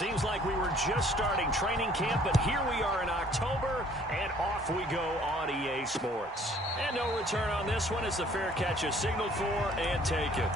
Seems like we were just starting training camp, but here we are in October, and off we go on EA Sports. And no return on this one as the fair catch is signaled for and taken.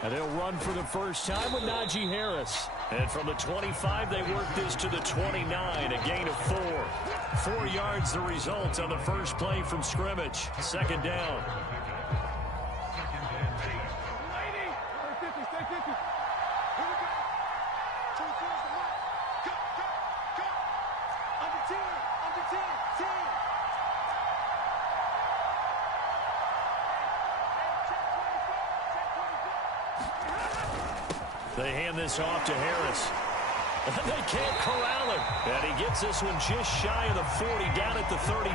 And they'll run for the first time with Najee Harris. And from the 25, they work this to the 29, a gain of 4. 4 yards the result on the first play from scrimmage. Second down. They hand this off to Harris. They can't corral him. And he gets this one just shy of the 40, down at the 39.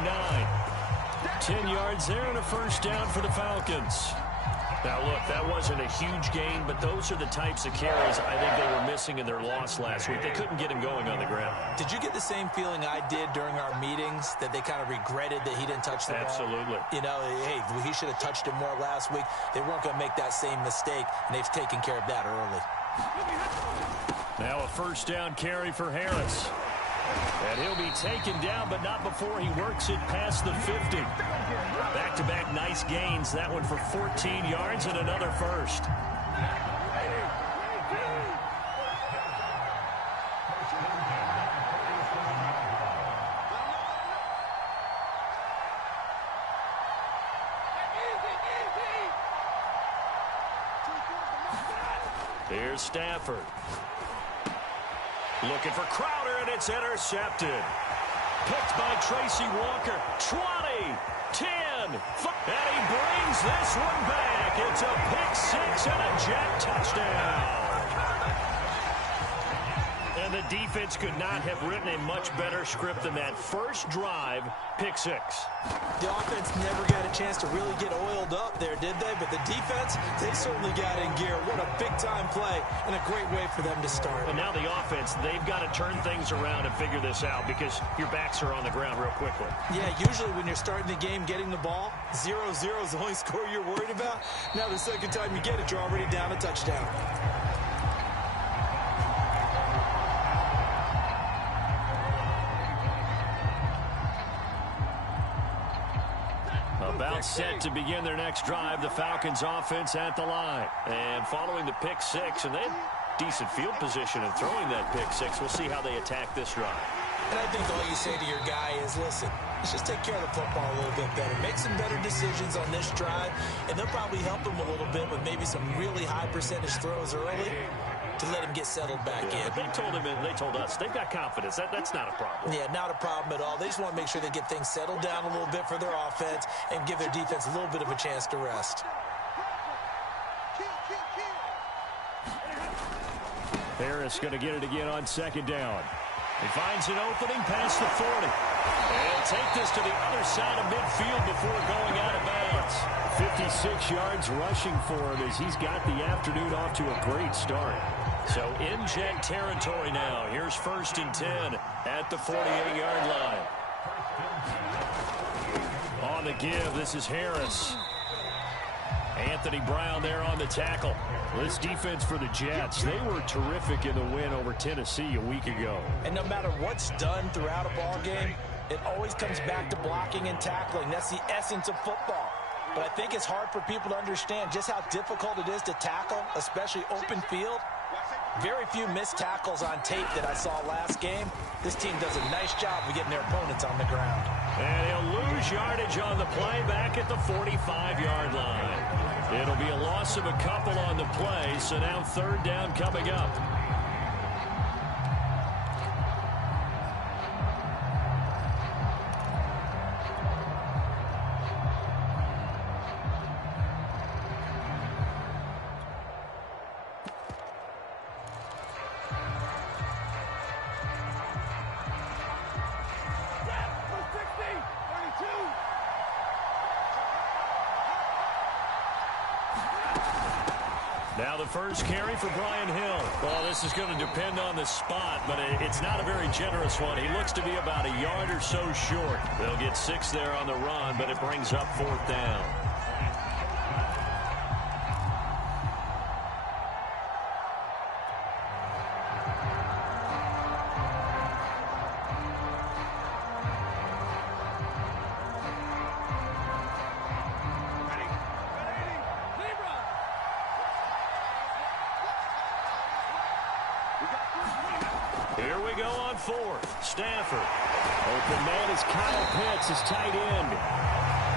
10 yards there and a first down for the Falcons. Now, look, that wasn't a huge gain, but those are the types of carries I think they were missing in their loss last week. They couldn't get him going on the ground. Did you get the same feeling I did during our meetings, that they kind of regretted that he didn't touch the ball? Absolutely. You know, hey, he should have touched him more last week. They weren't going to make that same mistake, and they've taken care of that early. Now a first down carry for Harris. And he'll be taken down, but not before he works it past the 50. Back-to-back nice gains. That one for 14 yards and another first. Here's Stafford. Looking for Crowder, and it's intercepted. Picked by Tracy Walker. 20, 10, 5. And he brings this one back. It's a pick six and a jet touchdown. And the defense could not have written a much better script than that first drive, pick six. The offense never got a chance to really get oiled up there, did they? But the defense, they certainly got in gear. What a big-time play and a great way for them to start. And now the offense, they've got to turn things around and figure this out because your backs are on the ground real quickly. Yeah, usually when you're starting the game, getting the ball, 0-0 is the only score you're worried about. Now the second time you get it, you're already down a touchdown. About set to begin their next drive, the Falcons offense at the line. And following the pick six, and they had decent field position in throwing that pick six. We'll see how they attack this drive. And I think all you say to your guy is, listen, let's just take care of the football a little bit better. Make some better decisions on this drive, and they'll probably help him a little bit with maybe some really high percentage throws early to let him get settled back in. They told him, and they told us, they've got confidence. That's not a problem. Yeah, not a problem at all. They just want to make sure they get things settled down a little bit for their offense and give their defense a little bit of a chance to rest. Harris going to get it again on second down. He finds an opening past the 40. And he'll take this to the other side of midfield before going out of bounds. 56 yards rushing for him as he's got the afternoon off to a great start. So in jet territory now. Here's 1st and 10 at the 48-yard line. On the give, this is Harris. Anthony Brown there on the tackle. This defense for the Jets, they were terrific in the win over Tennessee a week ago. And no matter what's done throughout a ball game, it always comes back to blocking and tackling. That's the essence of football. But I think it's hard for people to understand just how difficult it is to tackle, especially open field. Very few missed tackles on tape that I saw last game. This team does a nice job of getting their opponents on the ground. And he'll lose yardage on the play back at the 45-yard line. It'll be a loss of a couple on the play, so now third down coming up. Now the first carry for Brian Hill. Well, this is going to depend on the spot, but it's not a very generous one. He looks to be about a yard or so short. They'll get 6 there on the run, but it brings up fourth down. Here we go on fourth. Stafford. Open man is Kyle Pitts, his tight end.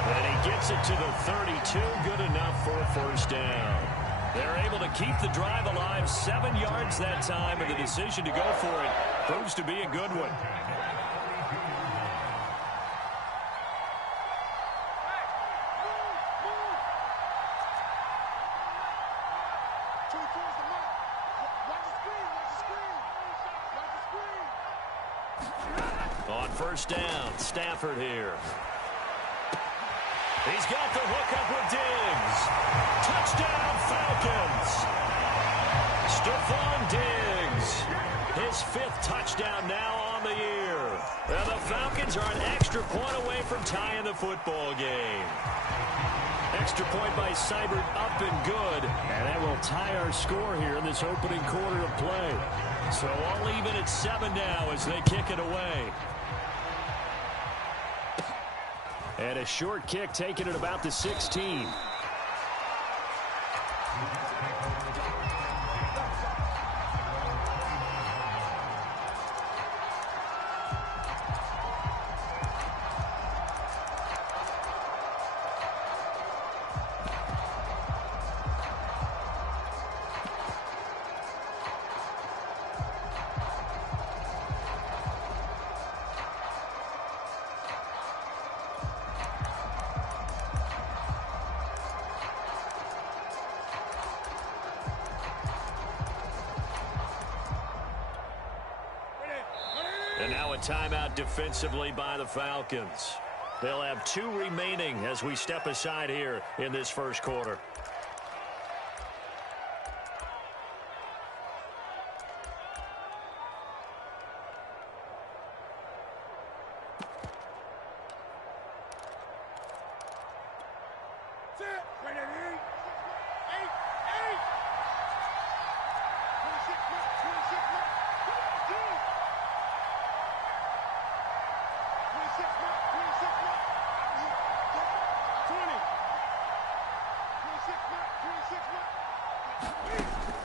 And he gets it to the 32. Good enough for a first down. They're able to keep the drive alive. 7 yards that time, and the decision to go for it proves to be a good one. On first down, Stafford here. He's got the hook up with Diggs. Touchdown, Falcons. Stephon Diggs. His 5th touchdown now on the year. And the Falcons are an extra point away from tying the football game. Extra point by Seibert up and good. And that will tie our score here in this opening quarter of play. So all even at 7 now as they kick it away. And a short kick taken at about the 16. And now a timeout defensively by the Falcons. They'll have 2 remaining as we step aside here in this first quarter.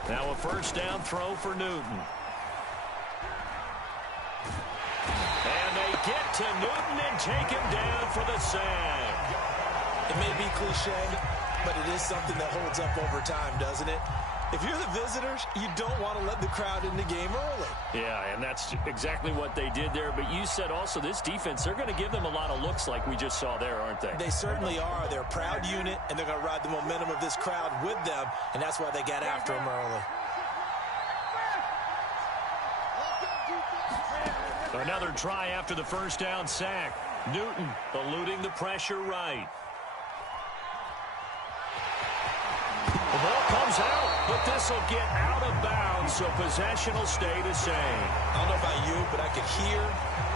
Now a first down throw for Newton. And they get to Newton and take him down for the sack. It may be cliche, but it is something that holds up over time, doesn't it? If you're the visitors, you don't want to let the crowd in the game early. Yeah, and that's exactly what they did there. But you said also this defense, they're going to give them a lot of looks like we just saw there, aren't they? They certainly are. They're a proud unit, and they're going to ride the momentum of this crowd with them, and that's why they got after them early. Another try after the first down sack. Newton eluding the pressure right. The ball comes out, but this will get out of bounds, so possession will stay the same. I don't know about you, but I could hear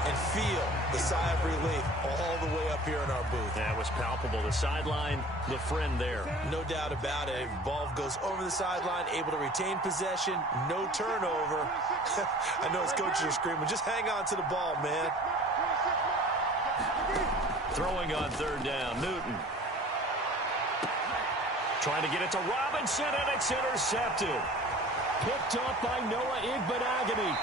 and feel the sigh of relief all the way up here in our booth. That was palpable. The sideline, the friend there. No doubt about it. Ball goes over the sideline, able to retain possession, no turnover. I know his coaches are screaming, just hang on to the ball, man. Throwing on third down, Newton. Trying to get it to Robinson, and it's intercepted. Picked off by Noah Igbenogany.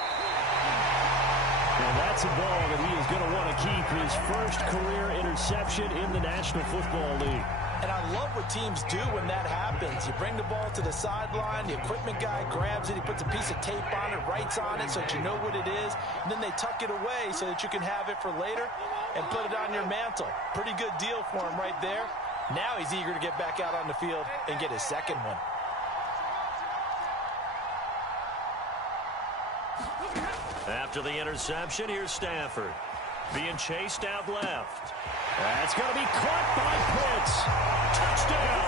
And that's a ball that he is going to want to keep, his first career interception in the National Football League. And I love what teams do when that happens. You bring the ball to the sideline, the equipment guy grabs it, he puts a piece of tape on it, writes on it so that you know what it is, and then they tuck it away so that you can have it for later and put it on your mantle. Pretty good deal for him right there. Now he's eager to get back out on the field and get his second one. After the interception, here's Stafford. Being chased out left. That's going to be caught by Pitts. Touchdown!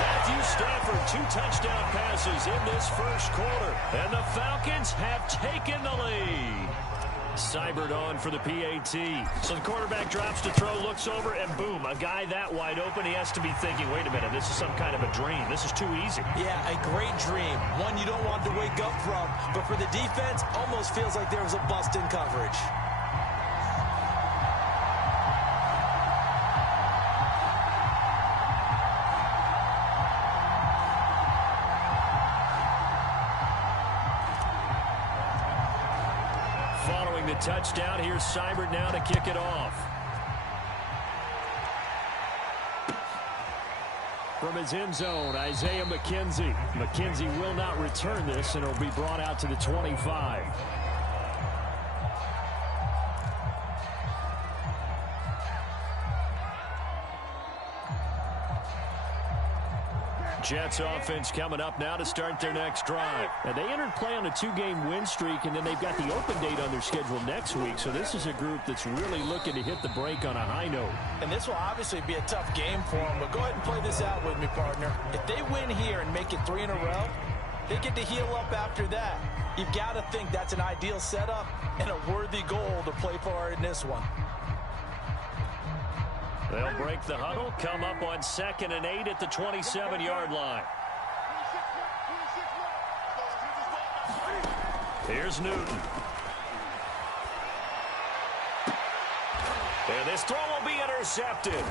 Matthew Stafford, 2 touchdown passes in this first quarter. And the Falcons have taken the lead. Seibert on for the PAT. So the quarterback drops to throw, looks over, and boom, a guy that wide open, he has to be thinking, wait a minute, this is some kind of a dream. This is too easy. Yeah, a great dream. One you don't want to wake up from. But for the defense, almost feels like there was a bust in coverage. Following the touchdown, here's Seibert now to kick it off. From his end zone, Isaiah McKenzie. McKenzie will not return this, and it'll be brought out to the 25. Jets offense coming up now to start their next drive. And they entered play on a 2-game win streak, and then they've got the open date on their schedule next week. So this is a group that's really looking to hit the break on a high note. And this will obviously be a tough game for them, but go ahead and play this out with me, partner. If they win here and make it 3 in a row, they get to heal up after that. You've got to think that's an ideal setup and a worthy goal to play for in this one. They'll break the huddle, come up on 2nd and 8 at the 27-yard line. Here's Newton. And this throw will be intercepted.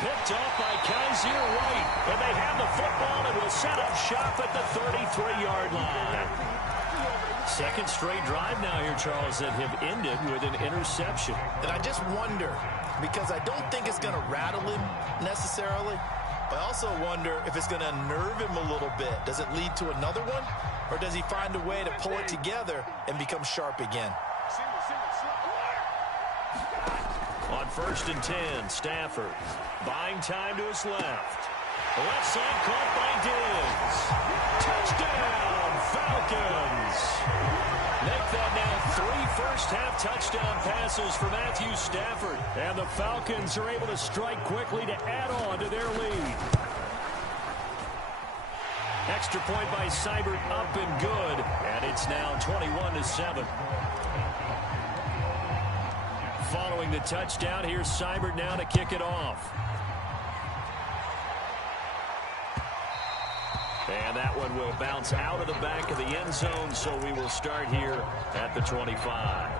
Picked off by Kaiser White. And they have the football and will set up shop at the 33-yard line. Second straight drive now here, Charles, that have ended with an interception. And I just wonder, because I don't think it's going to rattle him necessarily, but I also wonder if it's going to unnerve him a little bit. Does it lead to another one, or does he find a way to pull it together and become sharp again? On 1st and 10, Stafford buying time to his left. The left side caught by Diggs. Touchdown, Falcons. Make that now 3 first-half touchdown passes for Matthew Stafford. And the Falcons are able to strike quickly to add on to their lead. Extra point by Seibert up and good. And it's now 21-7. Following the touchdown, here's Seibert now to kick it off. And that one will bounce out of the back of the end zone, so we will start here at the 25.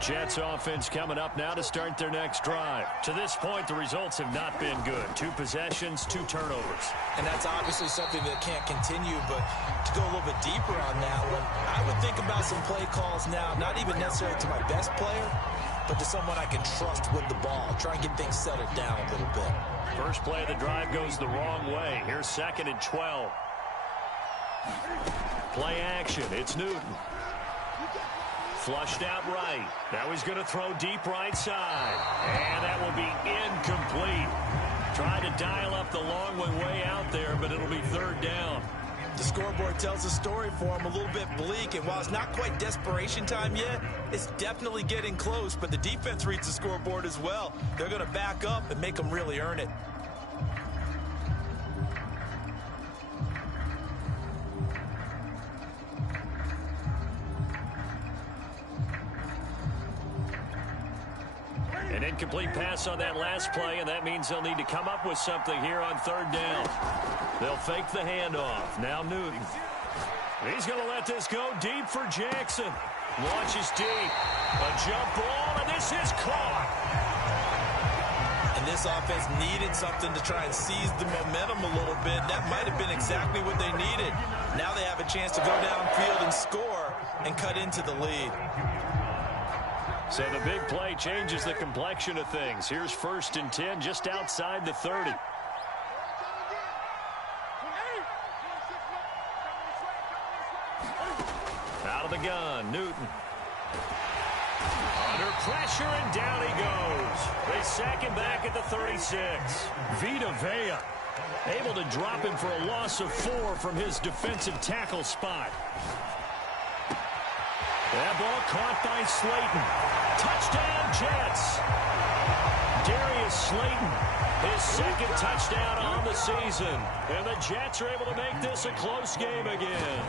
Jets offense coming up now to start their next drive. To this point, the results have not been good. 2 possessions, 2 turnovers. And that's obviously something that can't continue, but to go a little bit deeper on that one, I would think about some play calls now, not even necessarily to my best player, but to someone I can trust with the ball. Try and get things settled down a little bit. First play of the drive goes the wrong way. Here's 2nd and 12. Play action. It's Newton. Flushed out right. Now he's going to throw deep right side. And that will be incomplete. Trying to dial up the long one way out there, but it'll be 3rd down. The scoreboard tells a story for him, a little bit bleak, and while it's not quite desperation time yet, it's definitely getting close, but the defense reads the scoreboard as well. They're going to back up and make them really earn it. An incomplete pass on that last play, and that means they'll need to come up with something here on 3rd down. They'll fake the handoff. Now Newton. He's going to let this go deep for Jackson. Launches deep. A jump ball, and this is caught. this offense needed something to try and seize the momentum a little bit. That might have been exactly what they needed. Now they have a chance to go downfield and score and cut into the lead. So the big play changes the complexion of things. Here's 1st and 10 just outside the 30. Out of the gun, Newton. Under pressure, and down he goes. They sack him back at the 36. Vita Vea able to drop him for a loss of 4 from his defensive tackle spot. That ball caught by Slayton. Touchdown, Jets. Darius Slayton, his 2nd touchdown on the season. And the Jets are able to make this a close game again.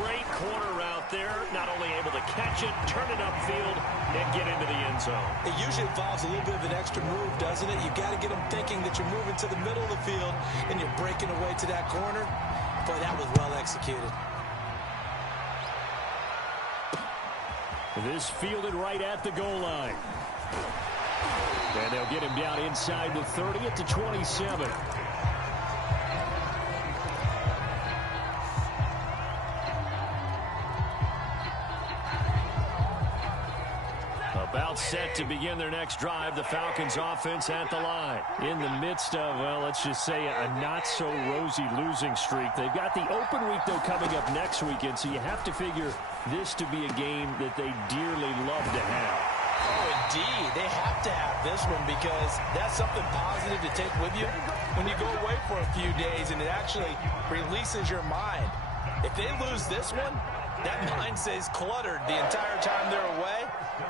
Great corner route there. Not only able to catch it, turn it upfield, and get into the end zone. It usually involves a little bit of an extra move, doesn't it? You've got to get them thinking that you're moving to the middle of the field and you're breaking away to that corner. Boy, that was well executed. This fielded right at the goal line. And they'll get him down inside the 30 at the 27. About set to begin their next drive, the Falcons offense at the line. In the midst of, well, let's just say a not-so-rosy losing streak. They've got the open week, though, coming up next weekend, so you have to figure this to be a game that they dearly love to have. Oh, indeed. They have to have this one because that's something positive to take with you when you go away for a few days, and it actually releases your mind. If they lose this one, that mind stays cluttered the entire time they're away,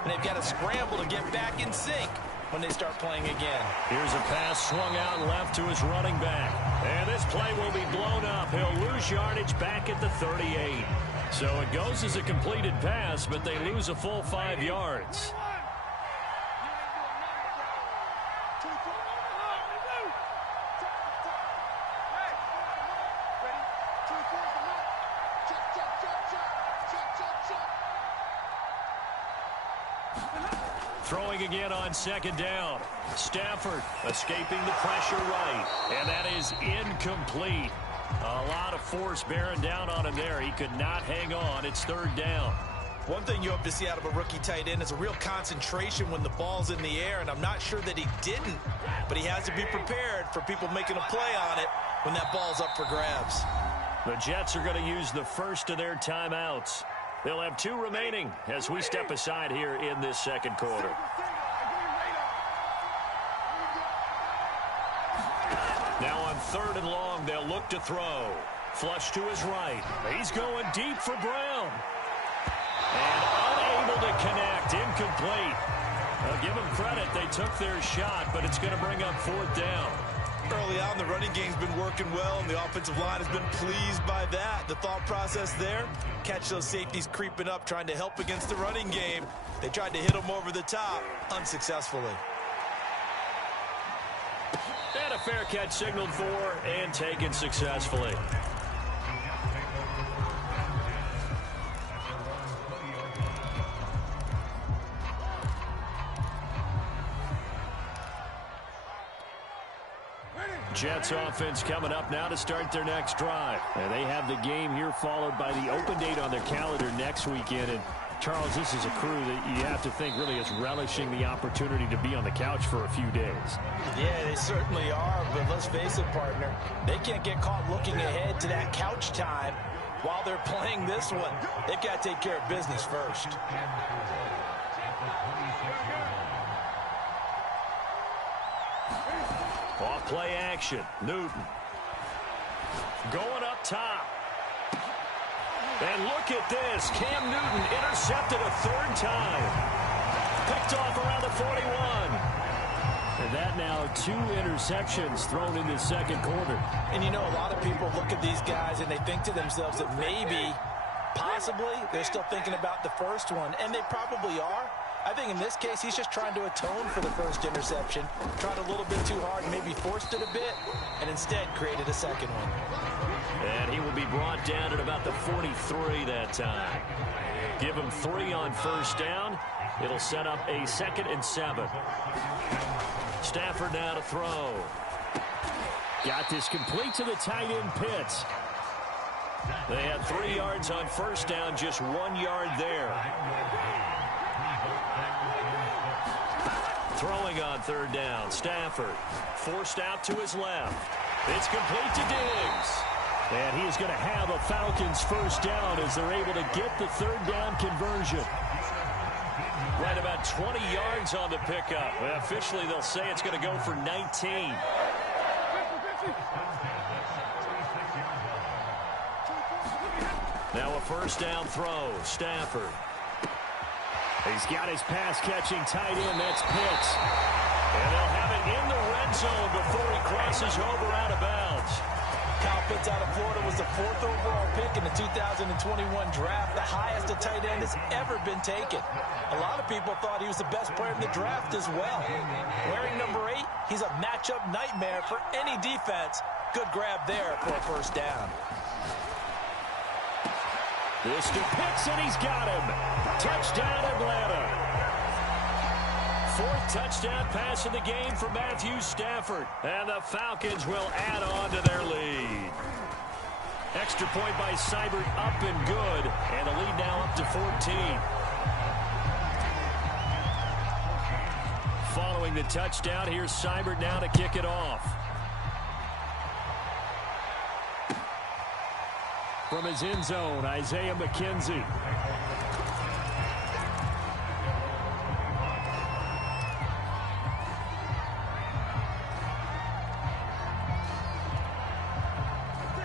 and they've got to scramble to get back in sync when they start playing again. Here's a pass swung out left to his running back. And this play will be blown up. He'll lose yardage back at the 38. So it goes as a completed pass, but they lose a full 5 yards. Throwing again on 2nd down. Stafford escaping the pressure right. And that is incomplete. A lot of force bearing down on him there. He could not hang on. It's 3rd down. One thing you hope to see out of a rookie tight end is a real concentration when the ball's in the air, and I'm not sure that he didn't, but he has to be prepared for people making a play on it when that ball's up for grabs. The Jets are going to use the first of their timeouts. They'll have 2 remaining as we step aside here in this 2nd quarter. Now on 3rd and long, they'll look to throw. Flush to his right. He's going deep for Brown. And unable to connect. Incomplete. I'll give them credit. They took their shot, but it's going to bring up 4th down. Early on, the running game's been working well, and the offensive line has been pleased by that. The thought process there, catch those safeties creeping up, trying to help against the running game. They tried to hit them over the top, unsuccessfully. And a fair catch signaled for and taken successfully. Jets offense coming up now to start their next drive. And they have the game here followed by the open date on their calendar next weekend. And Charles, this is a crew that you have to think really is relishing the opportunity to be on the couch for a few days. Yeah, they certainly are, but let's face it, partner. They can't get caught looking ahead to that couch time while they're playing this one. They've got to take care of business first. Off play action. Newton. Going up top. And look at this. Cam Newton intercepted a 3rd time. Picked off around the 41. And that now 2 interceptions thrown in the 2nd quarter. And you know, a lot of people look at these guys and they think to themselves that maybe, possibly, they're still thinking about the first one. And they probably are. I think in this case, he's just trying to atone for the first interception. Tried a little bit too hard, maybe forced it a bit, and instead created a 2nd one. And he will be brought down at about the 43 that time. Give him 3 on 1st down. It'll set up a 2nd and 7. Stafford now to throw. Got this complete to the tight end Pitts. They had 3 yards on first down, just 1 yard there. Throwing on third down, Stafford forced out to his left. It's complete to Diggs. And he is going to have a Falcons first down as they're able to get the third down conversion. Right about 20 yards on the pickup. Well, officially, they'll say it's going to go for 19. Now a first down throw, Stafford. He's got his pass-catching tight end, that's Pitts. And they'll have it in the red zone before he crosses over out of bounds. Kyle Pitts out of Florida was the 4th overall pick in the 2021 draft, the highest a tight end has ever been taken. A lot of people thought he was the best player in the draft as well. Wearing number 8, he's a matchup nightmare for any defense. Good grab there for a first down. This to Pitts, and he's got him. Touchdown, Atlanta. 4th touchdown pass of the game for Matthew Stafford. And the Falcons will add on to their lead. Extra point by Seibert up and good. And the lead now up to 14. Following the touchdown, here's Seibert now to kick it off. From his end zone, Isaiah McKenzie.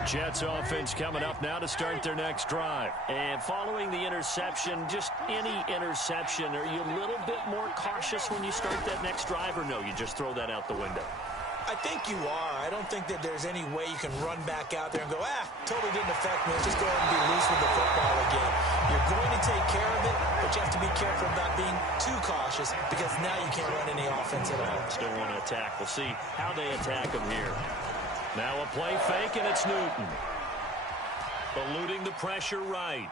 Jets offense coming up now to start their next drive. And following the interception, just any interception, are you a little bit more cautious when you start that next drive, or no, you just throw that out the window? I think you are. I don't think that there's any way you can run back out there and go, totally didn't affect me. Let's just go ahead and be loose with the football again. You're going to take care of it, but you have to be careful about being too cautious because now you can't run any offense at all. Still want to attack. We'll see how they attack them here. Now a play fake, and it's Newton. Eluding the pressure right.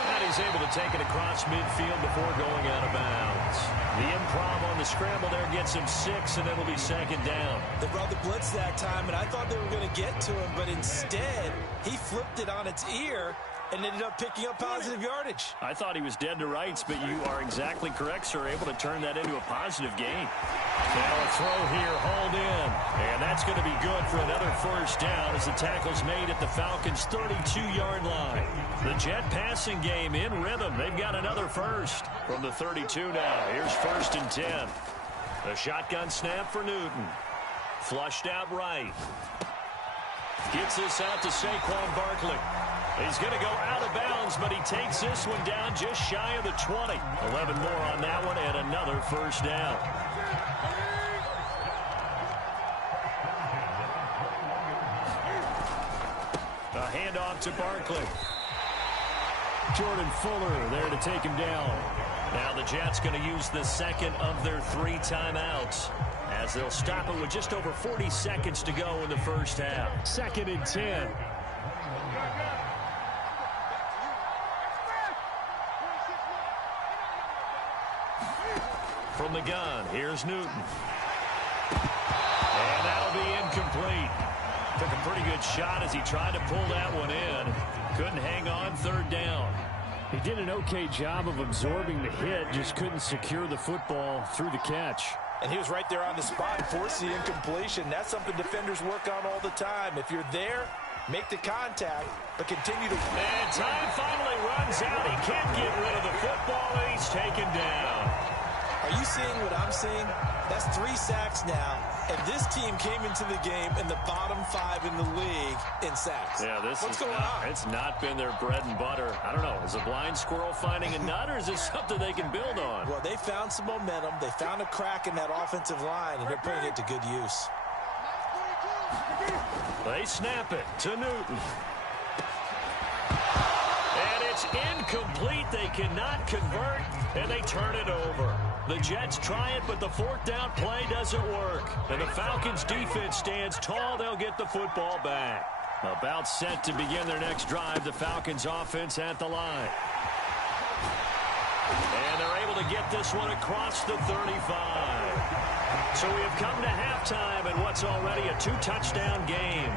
And he's able to take it across midfield before going out of bounds. The improv on the scramble there gets him 6, and it'll be second down. They brought the blitz that time, and I thought they were going to get to him, but instead, he flipped it on its ear and ended up picking up positive yardage. I thought he was dead to rights, but you are exactly correct, sir. Able to turn that into a positive gain. Now a throw here, hauled in. And that's going to be good for another first down as the tackle's made at the Falcons' 32-yard line. The Jet passing game in rhythm. They've got another first from the 32 now. Here's 1st and 10. The shotgun snap for Newton. Flushed out right. Gets this out to Saquon Barkley. He's going to go out of bounds, but he takes this one down just shy of the 20. 11 more on that one and another first down. A handoff to Barkley. Jordan Fuller there to take him down. Now the Jets going to use the second of their 3 timeouts as they'll stop it with just over 40 seconds to go in the first half. 2nd and 10. From the gun, here's Newton. And that'll be incomplete. Took a pretty good shot as he tried to pull that one in. Couldn't hang on, 3rd down. He did an okay job of absorbing the hit, just couldn't secure the football through the catch. And he was right there on the spot and forced the incompletion. That's something defenders work on all the time. If you're there, make the contact, but continue to... And time finally runs out. He can't get rid of the football, and he's taken down. Are you seeing what I'm seeing? That's 3 sacks now, and this team came into the game in the bottom 5 in the league in sacks. Yeah, What's going on? It's not been their bread and butter. I don't know. Is a blind squirrel finding a nut, or is this something they can build on? Well, they found some momentum. They found a crack in that offensive line, and they're putting it to good use. They snap it to Newton. And it's incomplete. They cannot convert, and they turn it over. The Jets try it, but the 4th down play doesn't work. And the Falcons defense stands tall. They'll get the football back. About set to begin their next drive. The Falcons offense at the line. And they're able to get this one across the 35. So we have come to halftime in what's already a 2-touchdown game.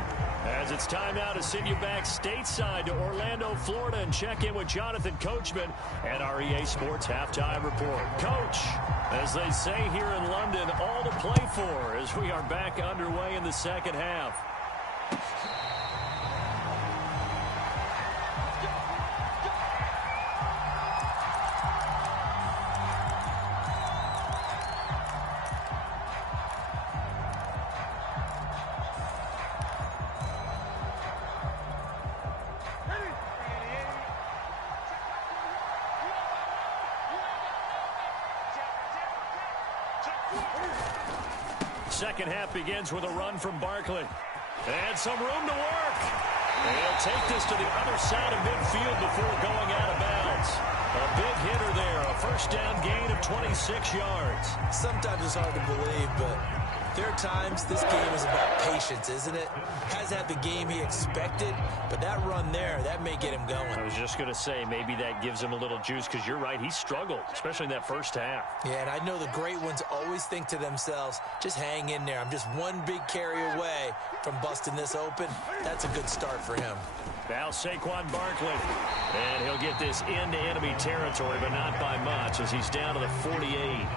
As it's time now to send you back stateside to Orlando, Florida, and check in with Jonathan Coachman and our EA Sports Halftime Report. Coach, as they say here in London, all to play for as we are back underway in the second half. Second half begins with a run from Barkley. And some room to work. He'll take this to the other side of midfield before going out of bounds. A big hitter there. A first down gain of 26 yards. Sometimes it's hard to believe, but there are times this game is about patience, isn't it? Hasn't had the game he expected, but that run there, that may get him going. I was just going to say, maybe that gives him a little juice, because you're right, he struggled, especially in that first half. Yeah, and I know the great ones always think to themselves, just hang in there. I'm just one big carry away from busting this open. That's a good start for him. Now Saquon Barkley, and he'll get this into enemy territory, but not by much, as he's down to the 48.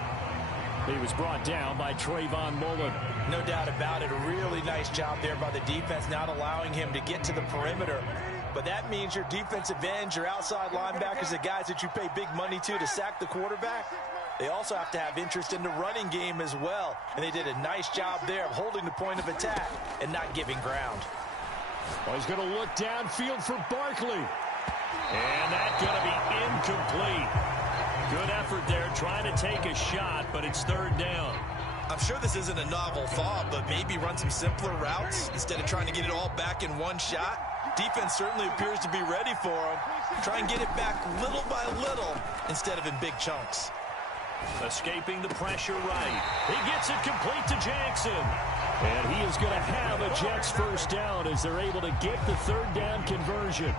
He was brought down by Trayvon Mullen. No doubt about it. A really nice job there by the defense, not allowing him to get to the perimeter. But that means your defensive ends, your outside linebackers, the guys that you pay big money to sack the quarterback, they also have to have interest in the running game as well. And they did a nice job there of holding the point of attack and not giving ground. Well, he's going to look downfield for Barkley. And that's going to be incomplete. Good effort there, trying to take a shot, but it's third down. I'm sure this isn't a novel thought, but maybe run some simpler routes instead of trying to get it all back in one shot. Defense certainly appears to be ready for him. Try and get it back little by little instead of in big chunks. Escaping the pressure right. He gets it complete to Jackson. And he is going to have a Jets first down as they're able to get the third down conversion.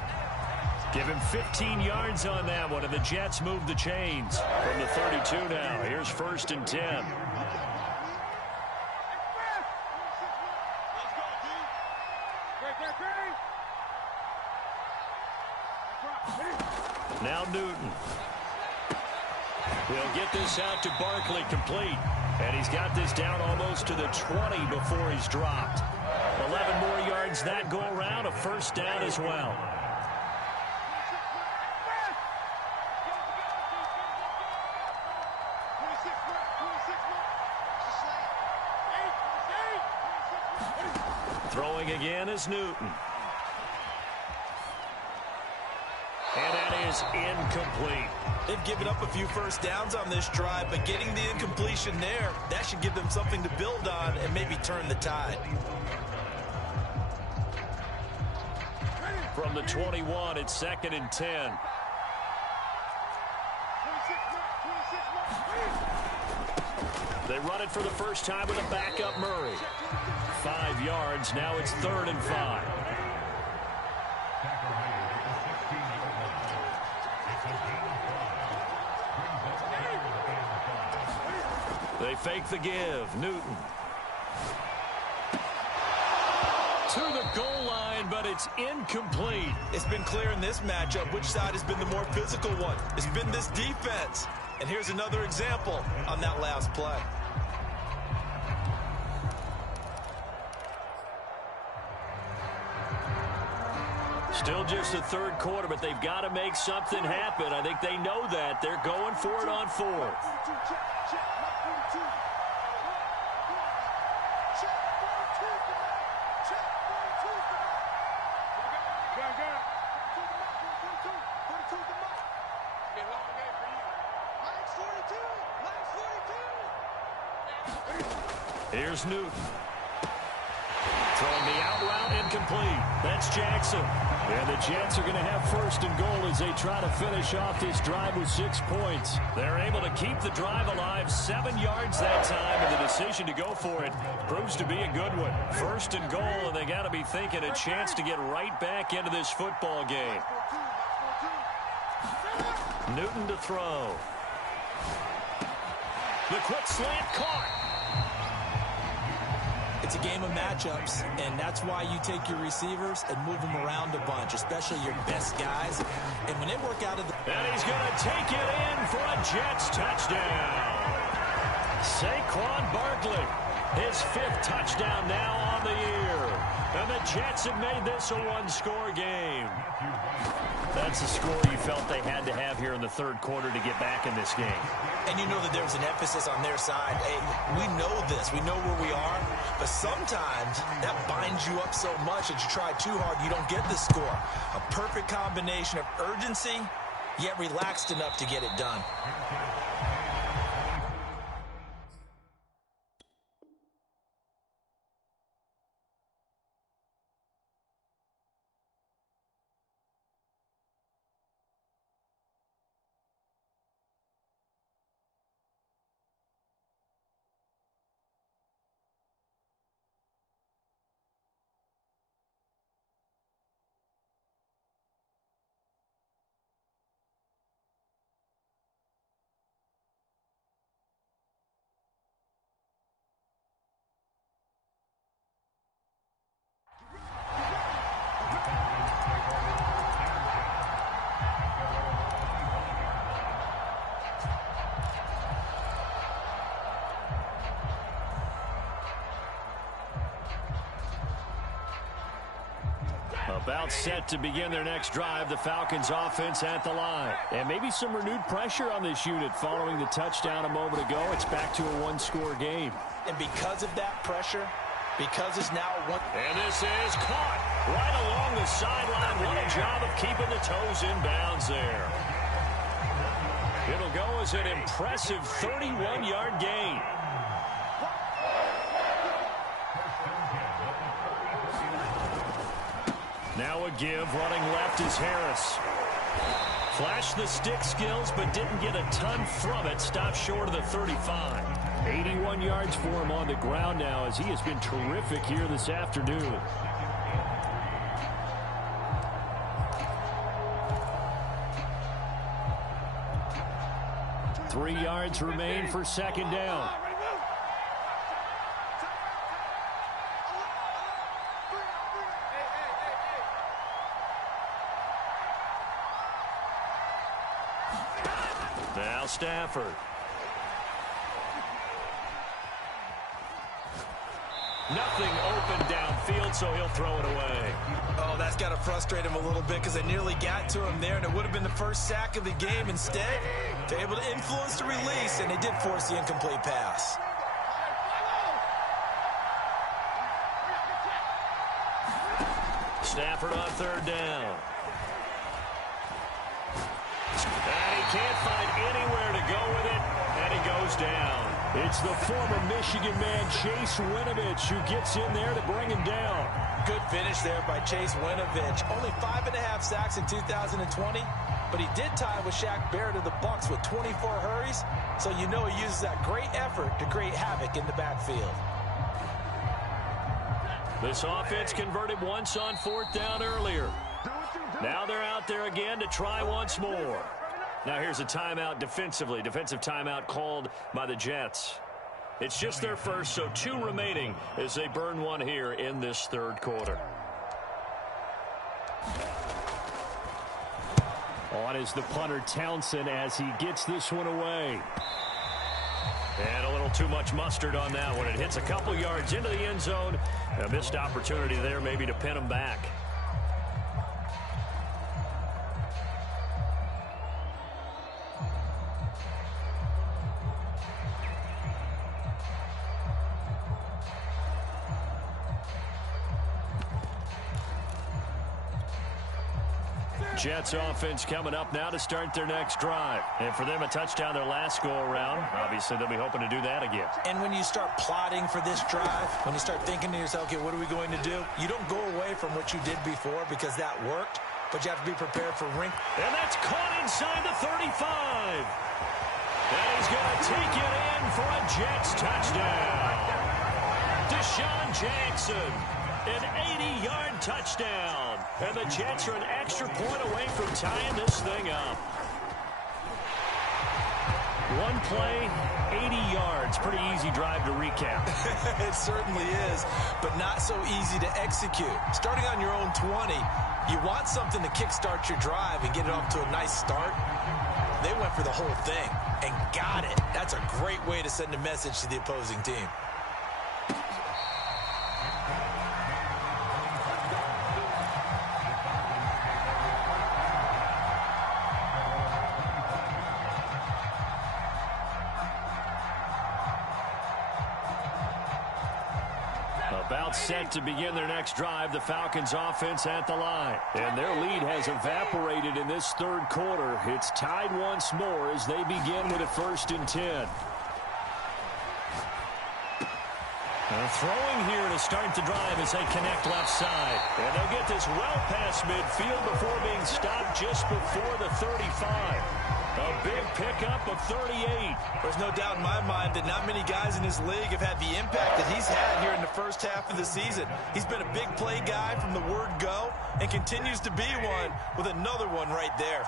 Give him 15 yards on that one, and the Jets move the chains. From the 32 now, here's 1st and 10. Now Newton. He'll get this out to Barkley complete. And he's got this down almost to the 20 before he's dropped. 11 more yards that go around, a first down as well. Throwing again is Newton. And that is incomplete. They've given up a few first downs on this drive, but getting the incompletion there, that should give them something to build on and maybe turn the tide. From the 21, it's 2nd and 10. They run it for the first time with a backup Murray. 5 yards, now it's 3rd and 5. They fake the give. Newton. To the goal line, but it's incomplete. It's been clear in this matchup which side has been the more physical one. It's been this defense. And here's another example on that last play. Still just the third quarter, but they've got to make something happen. I think they know that. They're going for it on 4th. Here's Newton. Throwing the out route incomplete. That's Jackson. And the Jets are going to have 1st and goal as they try to finish off this drive with 6 points. They're able to keep the drive alive, 7 yards that time, and the decision to go for it proves to be a good one. 1st and goal, and they got to be thinking a chance to get right back into this football game. Newton to throw. The quick slant caught. It's a game of matchups, and that's why you take your receivers and move them around a bunch, especially your best guys. And when they work out of the... And he's going to take it in for a Jets touchdown. Saquon Barkley, his 5th touchdown now on the year. And the Jets have made this a one-score game. That's the score you felt they had to have here in the third quarter to get back in this game. And you know that there's an emphasis on their side. Hey, we know this. We know where we are. But sometimes that binds you up so much that you try too hard, you don't get the score. A perfect combination of urgency, yet relaxed enough to get it done. About set to begin their next drive, the Falcons offense at the line. And maybe some renewed pressure on this unit following the touchdown a moment ago. It's back to a one-score game. And because of that pressure, because it's now one... And this is caught right along the sideline. What a job of keeping the toes in bounds there. It'll go as an impressive 31-yard gain. Now a give, running left is Harris. Flashed the stick skills, but didn't get a ton from it. Stopped short of the 35. 81 yards for him on the ground now, as he has been terrific here this afternoon. Three yards remain for second down. Now Stafford. Nothing open downfield, so he'll throw it away. Oh, that's got to frustrate him a little bit because they nearly got to him there, and it would have been the first sack of the game. Instead, they're able to influence the release, and they did force the incomplete pass. Stafford on third down. And he can't find anywhere to go with it, and he goes down. It's the former Michigan man, Chase Winovich, who gets in there to bring him down. Good finish there by Chase Winovich. Only 5.5 sacks in 2020, but he did tie with Shaq Barrett of the Bucs with 24 hurries, so you know he uses that great effort to create havoc in the backfield. This offense converted once on fourth down earlier. Now they're out there again to try once more. Now here's a timeout defensively. Defensive timeout called by the Jets. It's just their first, so 2 remaining as they burn one here in this third quarter. On is the punter Townsend as he gets this one away. And a little too much mustard on that one. It hits a couple yards into the end zone. A missed opportunity there maybe to pin him back. Jets offense coming up now to start their next drive. And for them, a touchdown their last go-around. Obviously, they'll be hoping to do that again. And when you start plotting for this drive, when you start thinking to yourself, okay, what are we going to do? You don't go away from what you did before because that worked, but you have to be prepared for And that's caught inside the 35. And he's going to take it in for a Jets touchdown. Deshaun Jackson, an 80-yard touchdown. And the Jets are an extra point away from tying this thing up. One play, 80 yards. Pretty easy drive to recap. It certainly is, but not so easy to execute. Starting on your own 20, you want something to kickstart your drive and get it off to a nice start. They went for the whole thing and got it. That's a great way to send a message to the opposing team. About set to begin their next drive, the Falcons offense at the line. And their lead has evaporated in this third quarter. It's tied once more as they begin with a 1st and 10. Throwing here to start the drive as they connect left side. And they'll get this well past midfield before being stopped just before the 35. A big pickup of 38. There's no doubt in my mind that not many guys in this league have had the impact that he's had here in the first half of the season. He's been a big play guy from the word go and continues to be one with another one right there.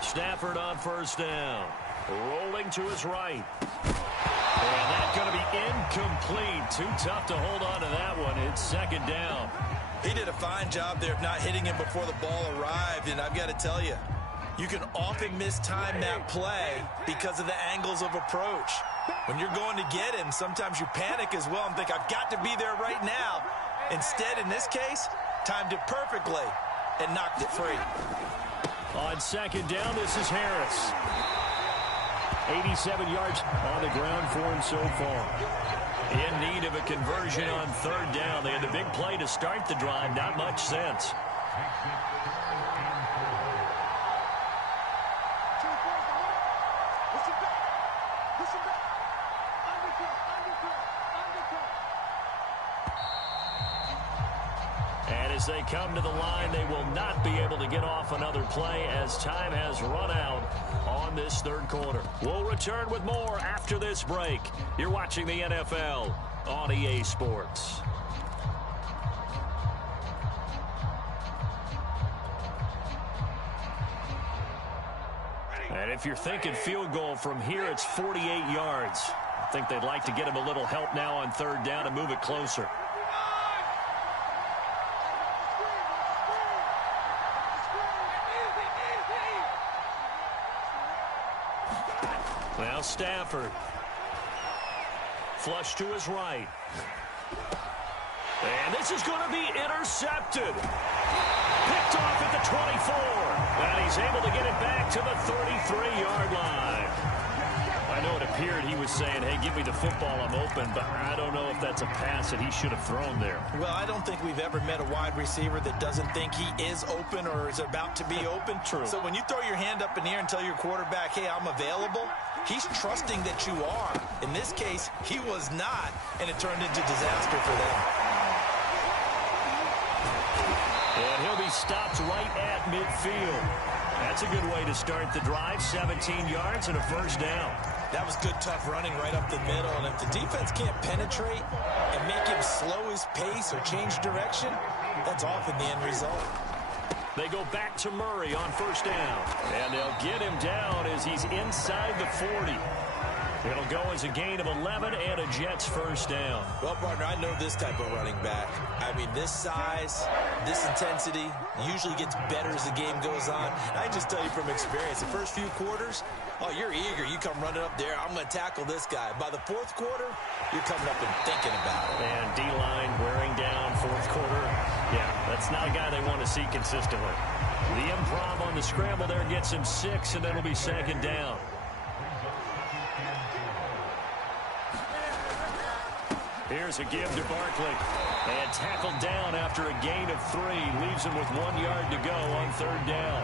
Stafford on 1st down. Rolling to his right. And that's going to be incomplete. Too tough to hold on to that one. It's 2nd down. He did a fine job there of not hitting him before the ball arrived. And I've got to tell you, you can often mistime that play because of the angles of approach. When you're going to get him, sometimes you panic as well and think, I've got to be there right now. Instead, in this case, timed it perfectly and knocked it free. On 2nd down, this is Harris. 87 yards on the ground for him so far. In need of a conversion on 3rd down. They had the big play to start the drive. Not much sense. And as they come to the line, they will not be able to get off another play as time has run out on this 3rd quarter. We'll return with more after this break. You're watching the NFL on EA Sports. And if you're thinking field goal from here, it's 48 yards. I think they'd like to get him a little help now on 3rd down and move it closer. Now Stafford. Flush to his right. And this is going to be intercepted. Picked off at the 24. And he's able to get it back to the 33-yard line. I know it appeared he was saying, hey, give me the football, I'm open, but I don't know if that's a pass that he should have thrown there. Well, I don't think we've ever met a wide receiver that doesn't think he is open or is about to be open. True. So when you throw your hand up in the air and tell your quarterback, hey, I'm available, he's trusting that you are. In this case, he was not, and it turned into disaster for them. And he'll be stopped right at midfield. That's a good way to start the drive. 17 yards and a 1st down. That was good, tough running right up the middle. And if the defense can't penetrate and make him slow his pace or change direction, that's often the end result. They go back to Murray on 1st down. And they'll get him down as he's inside the 40. It'll go as a gain of 11 and a Jets 1st down. Well, partner, I know this type of running back. I mean, this size, this intensity usually gets better as the game goes on. I just tell you from experience, the first few quarters, oh, you're eager. You come running up there. I'm going to tackle this guy. By the 4th quarter, you're coming up and thinking about it. And D-line wearing down 4th quarter. Yeah, that's not a guy they want to see consistently. The improv on the scramble there gets him 6, and it'll be 2nd down. Here's a give to Barkley. And tackled down after a gain of 3. Leaves him with 1 yard to go on 3rd down.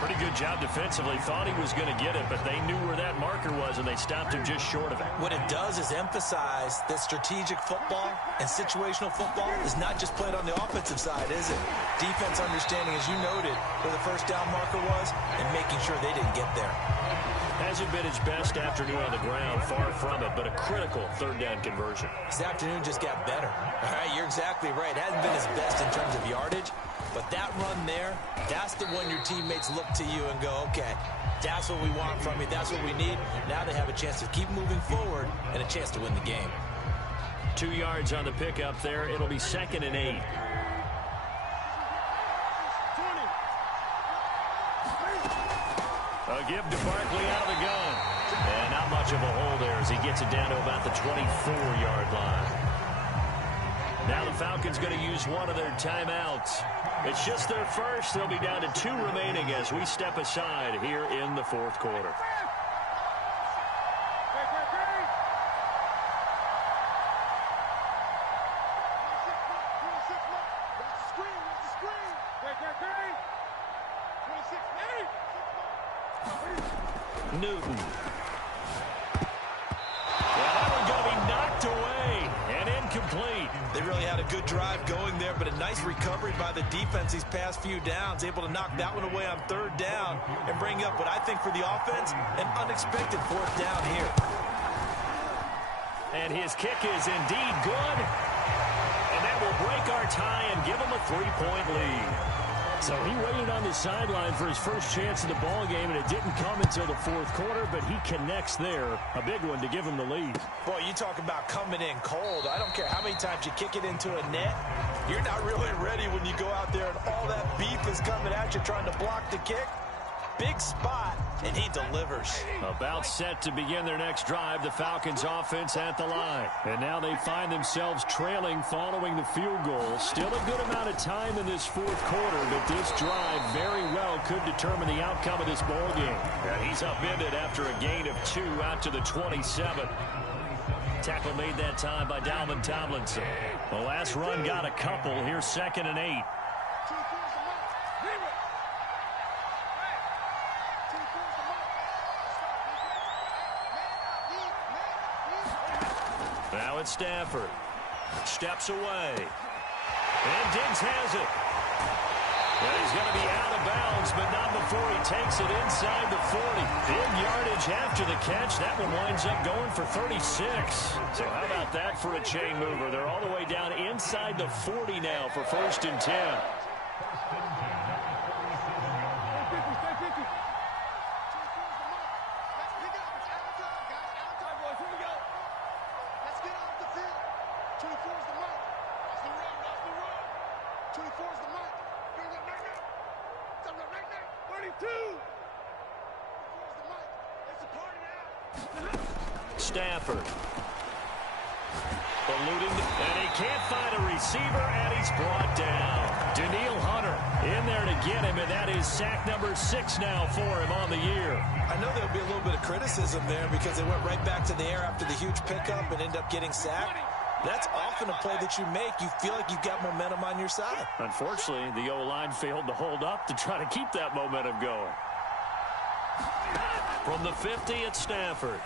Pretty good job defensively. Thought he was going to get it, but they knew where that marker was, and they stopped him just short of it. What it does is emphasize that strategic football and situational football is not just played on the offensive side, is it? Defense understanding, as you noted, where the first down marker was and making sure they didn't get there. Hasn't been his best afternoon on the ground, far from it, but a critical third down conversion. His afternoon just got better. All right, you're exactly right. It hasn't been his best in terms of yardage, but that run there, that's the one your teammates look to you and go, okay, that's what we want from you. That's what we need. Now they have a chance to keep moving forward and a chance to win the game. 2 yards on the pickup there. It'll be 2nd and 8. A give to Barkley out of the gun. And not much of a hole there as he gets it down to about the 24-yard line. Now the Falcons going to use one of their timeouts. It's just their first. They'll be down to 2 remaining as we step aside here in the fourth quarter. Newton. Well, that one's going to be knocked away and incomplete. They really had a good drive going there, but a nice recovery by the defense these past few downs, able to knock that one away on 3rd down and bring up what I think for the offense, an unexpected 4th down here. And his kick is indeed good, and that will break our tie and give him a 3-point lead. So he waited on the sideline for his first chance of the ball game, and it didn't come until the 4th quarter, but he connects there. A big one to give him the lead. Boy, you talk about coming in cold. I don't care how many times you kick it into a net. You're not really ready when you go out there and all that beef is coming at you trying to block the kick. Big spot, and he delivers. About set to begin their next drive, the Falcons offense at the line. And now they find themselves trailing following the field goal. Still a good amount of time in this 4th quarter, but this drive very well could determine the outcome of this ball game. And he's upended after a gain of 2 out to the 27. Tackle made that time by Dalvin Tomlinson. The last run got a couple. Here's 2nd and 8. Now it's Stafford. Steps away. And Diggs has it. Well, he's going to be out of bounds, but not before he takes it inside the 40. Big yardage after the catch. That one winds up going for 36. So how about that for a chain mover? They're all the way down inside the 40 now for 1st and 10. Stafford. Eluding, and he can't find a receiver, and he's brought down. Danielle Hunter in there to get him, and that is sack number 6 now for him on the year. I know there'll be a little bit of criticism there because they went right back to the air after the huge pickup and end up getting sacked. That's often a play that you make. You feel like you've got momentum on your side. Unfortunately, the O-line failed to hold up to try to keep that momentum going. From the 50, it's Stafford.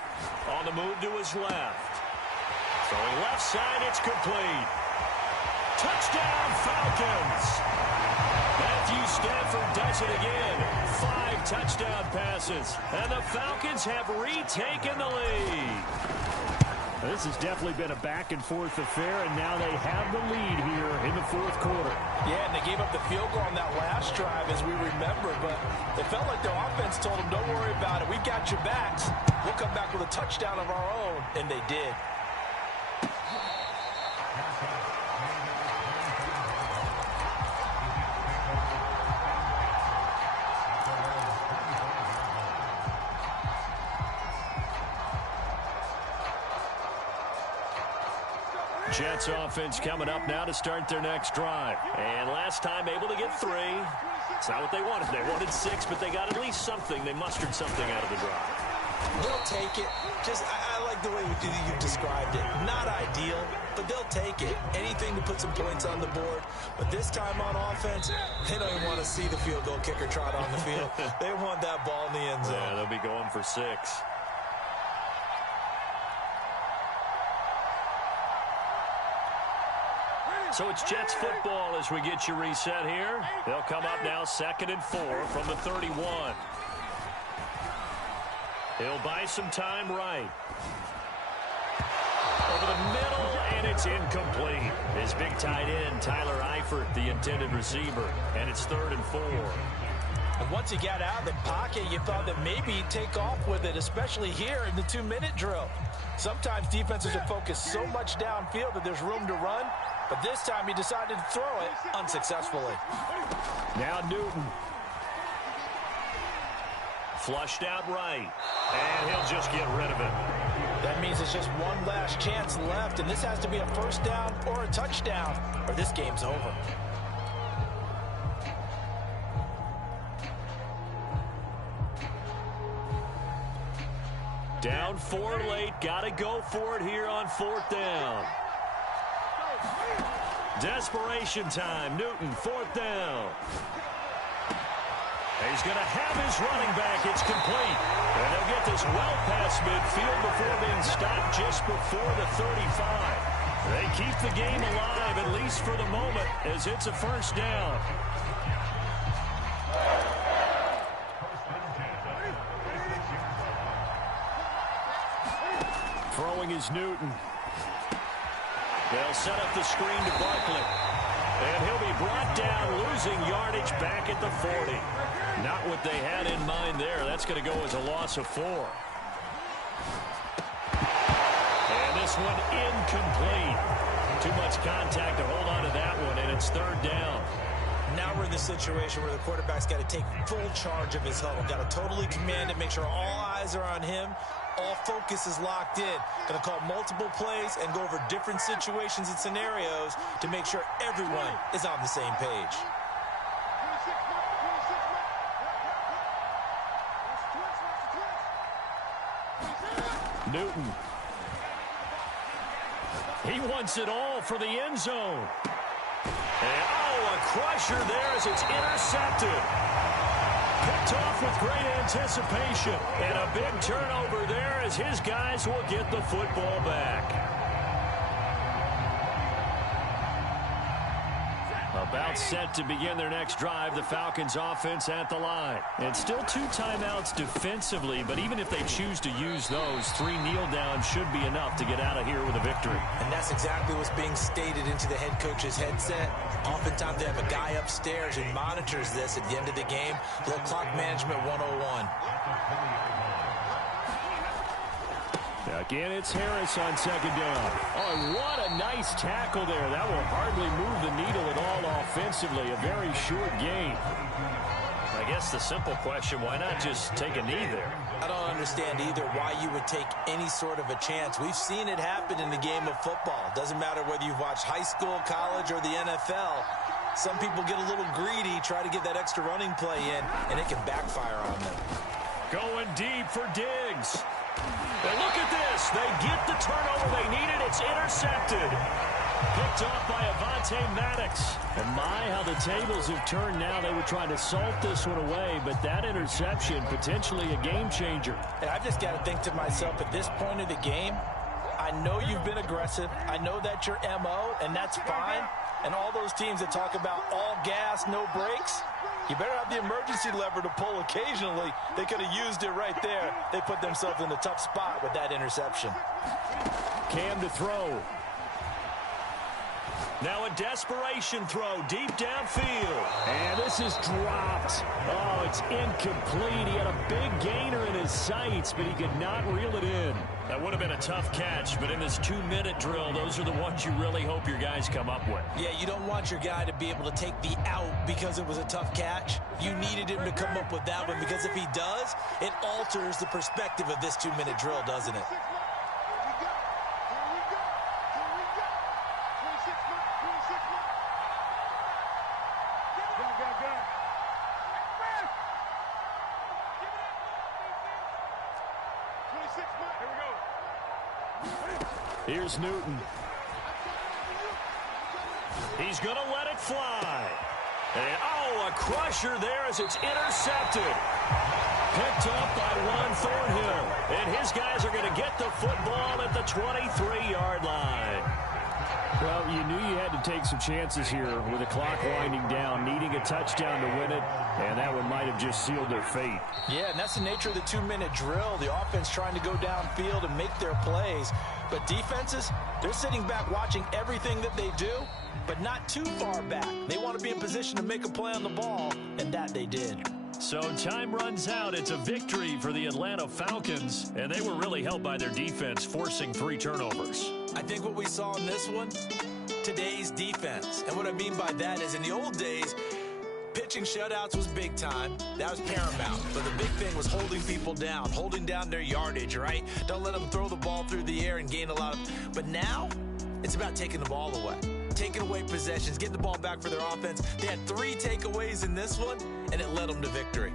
On the move to his left. Throwing left side, it's complete. Touchdown, Falcons! Matthew Stafford does it again. 5 touchdown passes. And the Falcons have retaken the lead. This has definitely been a back-and-forth affair, and now they have the lead here in the 4th quarter. Yeah, and they gave up the field goal on that last drive, as we remember, but it felt like their offense told them, don't worry about it. We got your backs. We'll come back with a touchdown of our own, and they did. Jets offense coming up now to start their next drive. And last time able to get 3. It's not what they wanted. They wanted 6, but they got at least something. They mustered something out of the drive. They'll take it. I like like the way you've described it. Not ideal, but they'll take it. Anything to put some points on the board. But this time on offense, they don't even want to see the field goal kicker trot on the field. They want that ball in the end zone. Yeah, they'll be going for 6. So it's Jets football as we get you reset here. They'll come up now 2nd and 4 from the 31. He'll buy some time right. Over the middle, and it's incomplete. His big tight end, Tyler Eifert, the intended receiver. And it's 3rd and 4. And once he got out of the pocket, you thought that maybe he'd take off with it, especially here in the 2-minute drill. Sometimes defenses are focused so much downfield that there's room to run, but this time he decided to throw it unsuccessfully. Now Newton. Flushed out right, and he'll just get rid of it. That means it's just one last chance left, and this has to be a first down or a touchdown, or this game's over. Down 4 late, got to go for it here on 4th down. Desperation time, Newton, 4th down. He's going to have his running back. It's complete. And they'll get this well past midfield before being stopped just before the 35. They keep the game alive, at least for the moment, as it's a first down. Throwing is Newton. They'll set up the screen to Barkley. And he'll be brought down, losing yardage back at the 40. Not what they had in mind there. That's going to go as a loss of 4. And this one incomplete. Too much contact to hold on to that one, and it's 3rd down. Now we're in the situation where the quarterback's got to take full charge of his huddle. Got to totally command it, make sure all eyes are on him. All focus is locked in. Going to call multiple plays and go over different situations and scenarios to make sure everyone is on the same page. Newton. He wants it all for the end zone. And, oh, a crusher there as it's intercepted. Picked off with great anticipation. And a big turnover there as his guys will get the football back. About set to begin their next drive, the Falcons offense at the line. And still 2 timeouts defensively, but even if they choose to use those, 3 kneel downs should be enough to get out of here with a victory. And that's exactly what's being stated into the head coach's headset. Oftentimes they have a guy upstairs who monitors this at the end of the game. Little clock management 101. Again, it's Harris on 2nd down. Oh, what a nice tackle there. That will hardly move the needle at all offensively. A very short game. I guess the simple question, why not just take a knee there? I don't understand either why you would take any sort of a chance. We've seen it happen in the game of football. Doesn't matter whether you've watched high school, college, or the NFL. Some people get a little greedy, try to get that extra running play in, and it can backfire on them. Going deep for Diggs. And look at this. They get the turnover they needed. It's intercepted. Picked off by Avonte Maddox. And my, how the tables have turned now. They were trying to salt this one away, but that interception, potentially a game changer. And I've just got to think to myself, at this point of the game, I know you've been aggressive. I know that's your MO, and that's fine. And all those teams that talk about all gas, no brakes, you better have the emergency lever to pull occasionally. They could have used it right there. They put themselves in a tough spot with that interception. Cam to throw. Now a desperation throw deep downfield. And this is dropped. Oh, it's incomplete. He had a big gainer in his sights, but he could not reel it in. That would have been a tough catch, but in this 2-minute drill, those are the ones you really hope your guys come up with. Yeah, you don't want your guy to be able to take the out because it was a tough catch. You needed him to come up with that one, because if he does, it alters the perspective of this 2-minute drill, doesn't it? Here's Newton. He's going to let it fly. And, a crusher there as it's intercepted. Picked up by Juan Thornhill. And his guys are going to get the football at the 23-yard line. Well, you knew you had to take some chances here with the clock winding down, needing a touchdown to win it, and that one might have just sealed their fate. Yeah, and that's the nature of the 2-minute drill. The offense trying to go downfield and make their plays. But defenses, they're sitting back watching everything that they do, but not too far back. They want to be in position to make a play on the ball, and that they did. So time runs out. It's a victory for the Atlanta Falcons, and they were really helped by their defense, forcing 3 turnovers. I think what we saw in this one, today's defense. And what I mean by that is in the old days, pitching shutouts was big time. That was paramount. But the big thing was holding people down, holding down their yardage, right? Don't let them throw the ball through the air and gain a lot of... But now, it's about taking the ball away. Taking away possessions, getting the ball back for their offense. They had 3 takeaways in this one, and it led them to victory.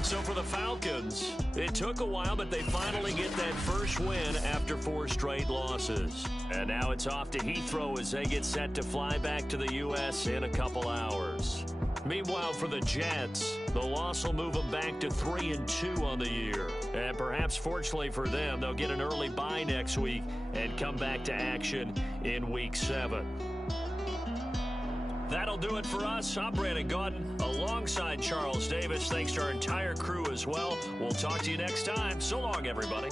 So for the Falcons, it took a while, but they finally get that first win after 4 straight losses. And now it's off to Heathrow as they get set to fly back to the U.S. in a couple hours. Meanwhile, for the Jets, the loss will move them back to 3-2 on the year. And perhaps fortunately for them, they'll get an early bye next week and come back to action in Week 7. That'll do it for us. I'm Brandon Gaudin alongside Charles Davis. Thanks to our entire crew as well. We'll talk to you next time. So long, everybody.